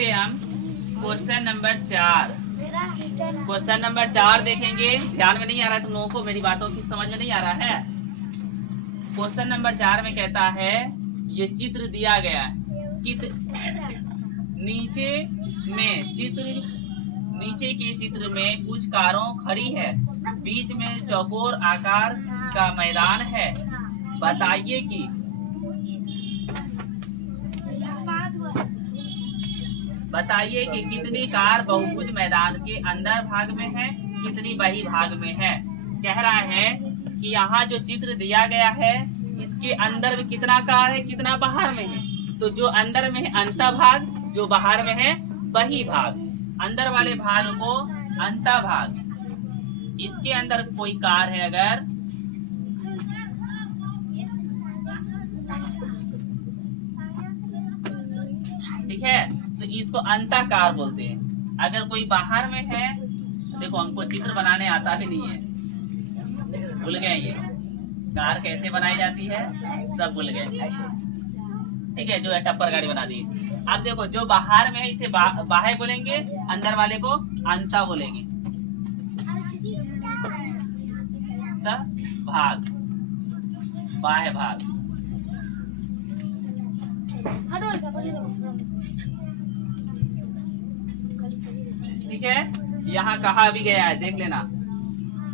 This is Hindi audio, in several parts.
देखते हैं हम क्वेश्चन नंबर 4। क्वेश्चन नंबर 4 देखेंगे। ध्यान में नहीं आ रहा है तुम लोगों को, मेरी बातों की समझ में नहीं आ रहा है। क्वेश्चन नंबर 4 में कहता है ये चित्र दिया गया है, नीचे के चित्र में कुछ कारों खड़ी है, बीच में चौकोर आकार का मैदान है। बताइए कि कितनी कार बहुभुज मैदान के अंदर भाग में है, कितनी बाहरी भाग में है। कह रहा है कि यहाँ जो चित्र दिया गया है इसके अंदर में कितना कार है, कितना बाहर में है। तो जो अंदर में है अंतः भाग, जो बाहर में है बही भाग। अंदर वाले भाग को अंतः भाग, इसके अंदर कोई कार है अगर, ठीक है, तो इसको अंतः कार बोलते हैं। अगर कोई बाहर में है, देखो हमको चित्र बनाने आता भी नहीं है, भूल गए ये कार कैसे बनाई जाती है, सब भूल गए। ठीक है, जो है टप्पर गाड़ी बना दी। अब देखो जो बाहर में है इसे बाह्य बोलेंगे, अंदर वाले को अंतः बोलेंगे। भाग, बाह्य भाग। ठीक है, यहाँ कहा भी गया है, देख लेना।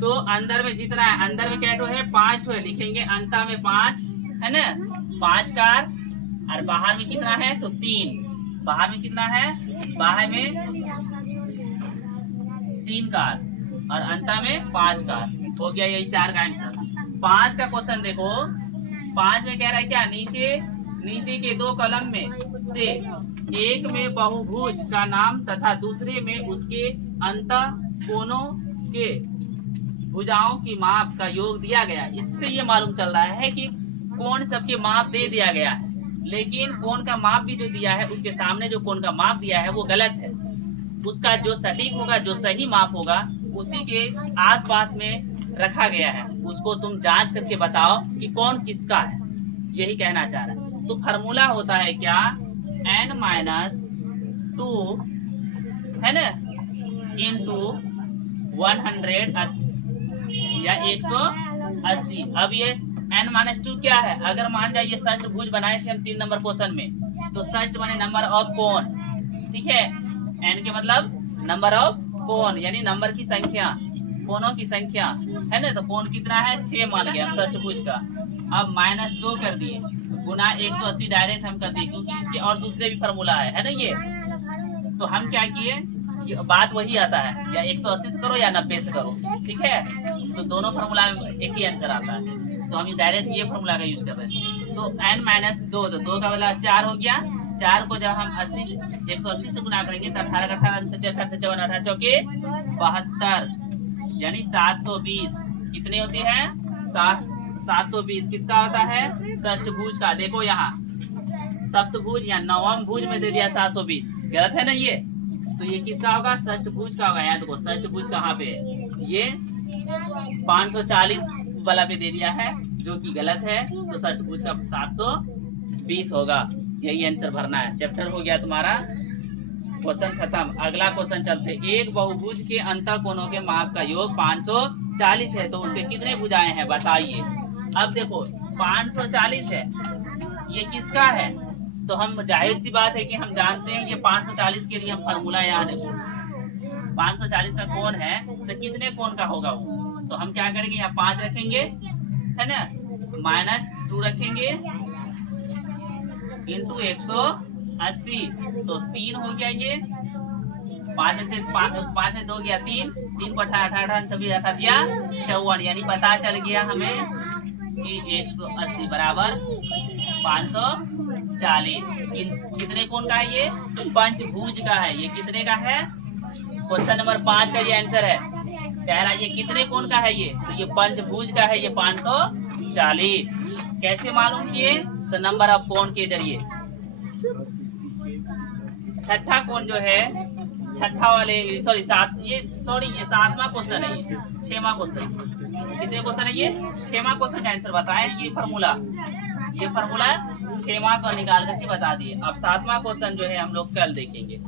तो अंदर में जितना है, अंदर में क्या है, 5 ठो है, लिखेंगे अंतः में 5 है ना, 5 कार। और बाहर में कितना है, तो 3। बाहर में कितना है, बाहर में 3 कार और अंतः में 5 कार। हो गया यही 4 का आंसर। 5 का क्वेश्चन देखो, 5 में कह रहा है क्या, नीचे के 2 कॉलम में से एक में बहुभुज का नाम तथा दूसरे में उसके अंतः कोनों के भुजाओं की माप का योग दिया गया। इससे ये मालूम चल रहा है कि कोण सबके माप दे दिया गया है, लेकिन कोण का माप भी जो दिया है उसके सामने जो कोण का माप दिया है वो गलत है। उसका जो सटीक होगा, जो सही माप होगा, उसी के आसपास में रखा गया है। उसको तुम जांच करके बताओ कि कौन किसका है, यही कहना चाह रहा है। तो फार्मूला होता है क्या, n-2 है ना, इंटू 180 या 180। अब ये n-2 क्या है, अगर मान जाए ये षष्ठभुज बनाए थे हम 3 नंबर क्वेश्चन में, तो षष्ठ माने नंबर ऑफ कोण, ठीक है। n के मतलब नंबर ऑफ कोण, यानी नंबर की संख्या, कोणों की संख्या है ना। तो कोण कितना है, 6 मान गए हम षष्ठभुज का। अब -2 कर दिए, गुना 180 डायरेक्ट हम कर दिए, क्योंकि इसके और दूसरे भी फार्मूला है ना ये। तो हम क्या किए, ये बात वही आता है, या 180 से करो या 90 से करो, ठीक है। तो दोनों फार्मूला में एक ही आंसर आता है, तो हम डायरेक्ट ये फार्मूला का यूज कर रहे हैं। तो n-2, तो 2 का मतलब 4 हो गया। 4 को जब हम 180 से गुना करेंगे तो 18 का 18, 54 18 चौके 72, यानी 720। कितने होती है, 720। किसका होता है, षष्ठभुज का। देखो यहाँ सप्तभुज या नवम भुज में दे दिया 720, गलत है ना ये। तो ये किसका होगा, षष्ठभुज का होगा। यहाँ देखो षष्ठभुज कहाँ पे है, ये 540 वाला पे दे दिया है, जो कि गलत है। तो षष्ठभुज का 720 होगा, यही आंसर भरना है। चैप्टर हो गया तुम्हारा, क्वेश्चन खत्म। अगला क्वेश्चन चलते। एक बहुभुज के अंतः कोणों के माप का योग 540 है, तो उसके कितने भुजाएं हैं बताइए। अब देखो 540 है, ये किसका है, तो हम जाहिर सी बात है कि हम जानते हैं ये 540 के लिए हम फार्मूला यहाँ देखो, 540 का कोण है तो कितने कोण का होगा वो। तो हम क्या करेंगे, यहाँ 5 रखेंगे है ना, -2 रखेंगे इंटू 180, तो 3 हो गया ये। 5 में से 5 में 2 गया 3, 3 को 18 18 26 रखा दिया 54, यानी पता चल गया हमें कि 180 बराबर 540। कितने कोण का है ये, पंचभुज का है। ये कितने का है, क्वेश्चन नंबर 5 का ये आंसर है। कह रहा है ये कितने कोण का है ये, तो ये पंचभुज का है, ये 540। कैसे मालूम किए, तो नंबर ऑफ कोण के जरिए। छठा कोण जो है, छठा वाले सॉरी ये 7वां क्वेश्चन है, ये 6वां क्वेश्चन। कितने क्वेश्चन है ये, 6वां क्वेश्चन का आंसर बताएं। ये फार्मूला 6वां को निकाल करके बता दिए। अब 7वां क्वेश्चन जो है हम लोग कल देखेंगे।